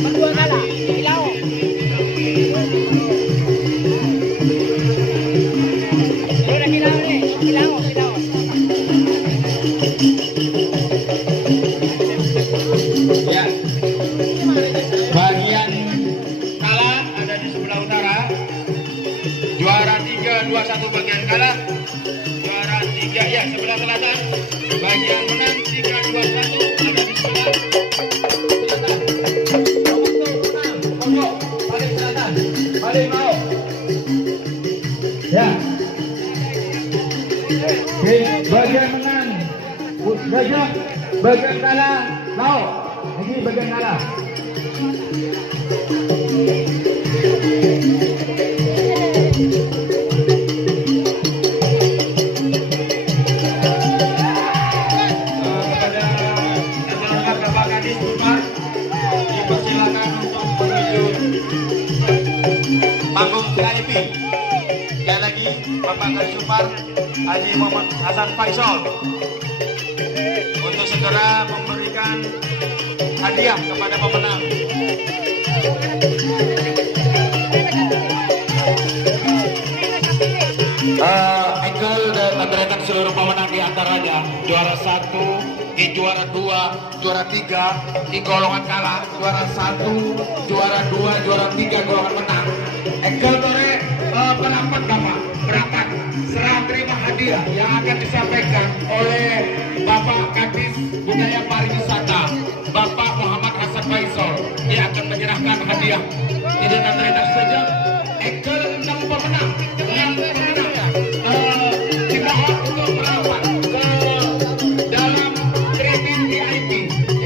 Berdua kalah, Kilau. Udah Kilau nih, Kilau. Ya. Bagian kalah ada di sebelah utara. Juara 3-21 bagian kalah. Juara 3 ya sebelah selatan. Bagian menang 3-21 ada di sebelah balik mau ya. Oke, bagian menang gajah, bagian kalah mau. Ini bagian kalah. Kepada Bapak Kadis Umar dipersilakan untuk menuju panggung VIP. Sekali lagi Bapak Kadis Umar Haji Muhammad Hasan Faisal untuk segera memberikan hadiah kepada pemenang. Ekel dan meneriakan seluruh pemenang di antaranya juara 1, juara 2, juara 3 di golongan kalah, juara 1, juara 2, juara 3 golongan menang. Ekel tore merapat Bapak, berangkat serah terima hadiah yang akan disampaikan oleh Bapak Kadis Budaya Pariwisata Bapak Muhammad Hasan Faisal. Dia akan menyerahkan hadiah. Tidak nanti saja. Ekel 6 pemenang. Dimohon untuk merapat ke dalam tribun VIP.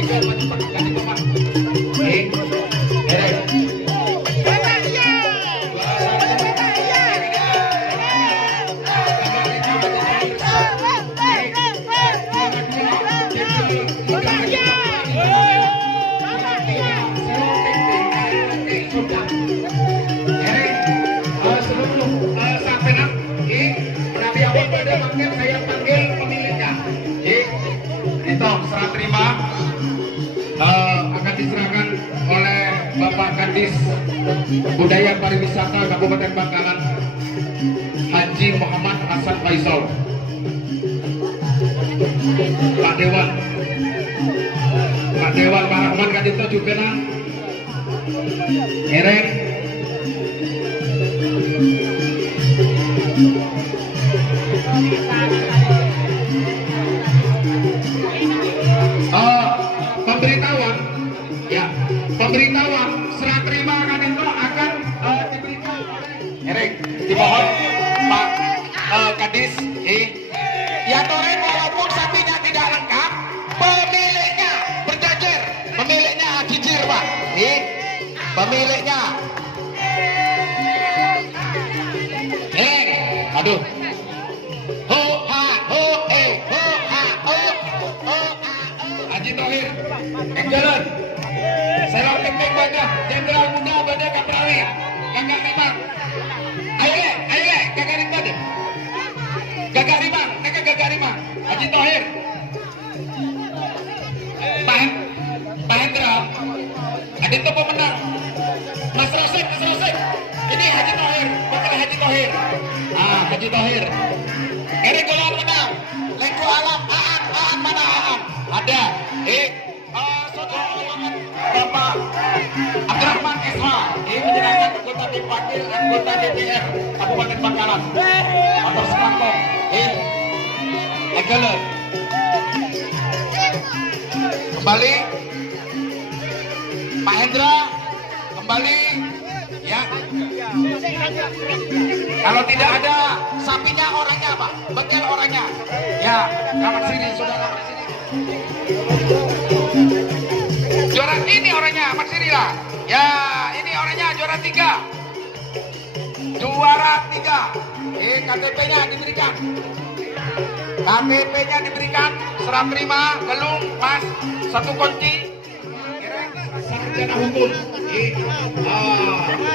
Ekel menyempatkan itu Pak. Saya panggil pemiliknya. Itu serah terima akan diserahkan oleh Bapak Kadis Budaya Pariwisata Kabupaten Bangkalan Haji Muhammad Hasan Faisal. Pak Dewan Pak Rahman Kadito juga Ereng. Pemberitahuan serah terima Kadito akan diberikan oleh Ereng. Dimohon Pak Kadis, ya Toren, walaupun sapinya tidak lengkap, pemiliknya berjejer, pemiliknya jijir Pak, pemiliknya. Aduh. Ho ha ho ho ha ho Haji Tohir, jalan. Serang Pempeng Badah, Jenderal Muda Badah Kaprali, Gagak Rimang. Ayo le, Gagak Rimang. Gagak Rimang, mereka Gagak Rimang. Haji Tohir. Pak Hendra, ada itu pemenang. Mas Rosek. Ini Haji Tohir, bakal Haji Tohir. Haji Tohir. Erik golongan menang. Lengku alam, Aan mana Aan? Ada. Bapak Abdurrahman Esma menyerahkan anggota Wakil anggota DPR Kabupaten Bangkalan atau Semangkong Egele. Kembali Pak Hendra, kembali ya. Kalau tidak ada sapinya orangnya Pak, bekel orangnya ya. Kamar sini, saudara kamar sini. Juara ini orangnya, Mas Siri lah. Ya, ini orangnya juara 3. Juara 3. KTP-nya diberikan. KTP-nya diberikan. Serah terima, gelung, Mas, 1 kunci. Sarjana hukum.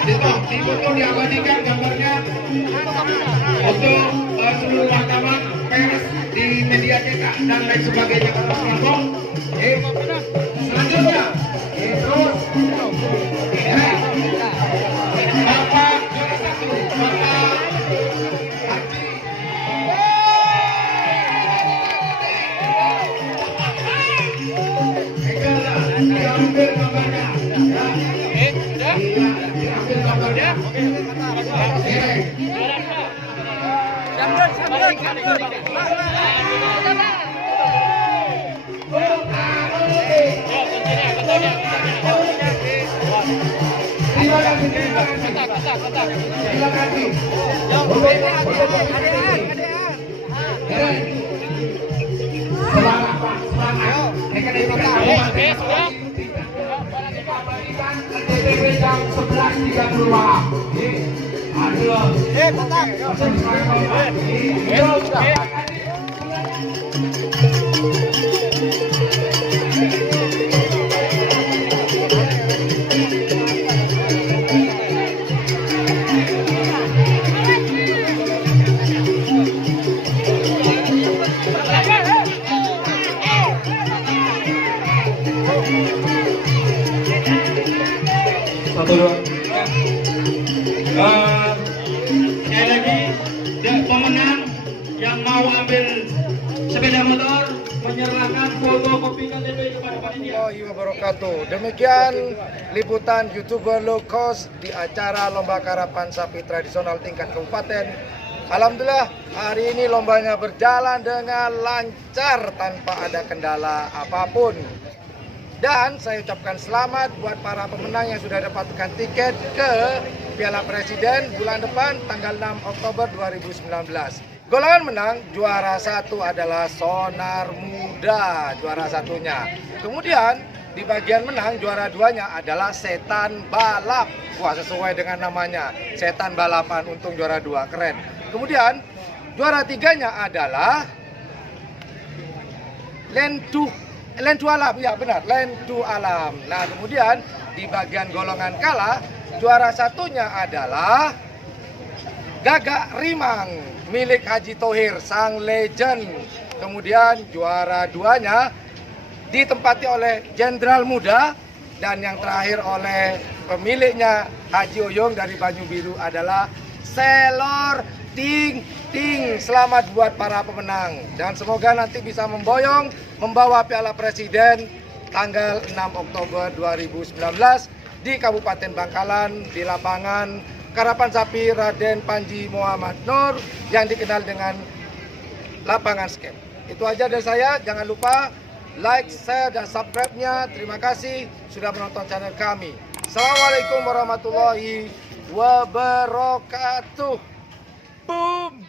Di foto diabadikan gambarnya untuk seluruh wartawan, pers di media cetak dan lain sebagainya. Selanjutnya, terus Bapak juara 1, Bapak Haji. Diambil gambarnya. Diambil gambarnya. Jam 11.30. Sekali lagi, pemenang yang mau ambil sepeda motor menyerahkan fotokopi KTP kepada panitia. Warahmatullahi wabarakatuh. Demikian liputan YouTuber low cost di acara Lomba Karapan Sapi Tradisional tingkat kabupaten. Alhamdulillah hari ini lombanya berjalan dengan lancar tanpa ada kendala apapun. Dan saya ucapkan selamat buat para pemenang yang sudah dapatkan tiket ke Piala Presiden bulan depan tanggal 6 Oktober 2019. Golongan menang juara 1 adalah Sonar Muda, juara satunya. Kemudian di bagian menang juara 2-nya adalah Setan Balap. Wah, sesuai dengan namanya, Setan Balapan, untung juara 2, keren. Kemudian juara 3-nya adalah Lendu Alam, ya benar, Lendu Alam. Nah, kemudian di bagian golongan kalah, juara satunya adalah Gagak Rimang, milik Haji Thohir, sang legend. Kemudian juara 2-nya ditempati oleh Jenderal Muda. Dan yang terakhir oleh pemiliknya Haji Oyong dari Banyu Biru adalah Selor Ting Ting. Selamat buat para pemenang dan semoga nanti bisa membawa Piala Presiden tanggal 6 Oktober 2019 di Kabupaten Bangkalan di lapangan Karapan Sapi Raden Panji Muhammad Nur yang dikenal dengan lapangan skate. Itu aja dari saya, jangan lupa like, share, dan subscribe-nya. Terima kasih sudah menonton channel kami. Assalamualaikum warahmatullahi wabarakatuh. Boom!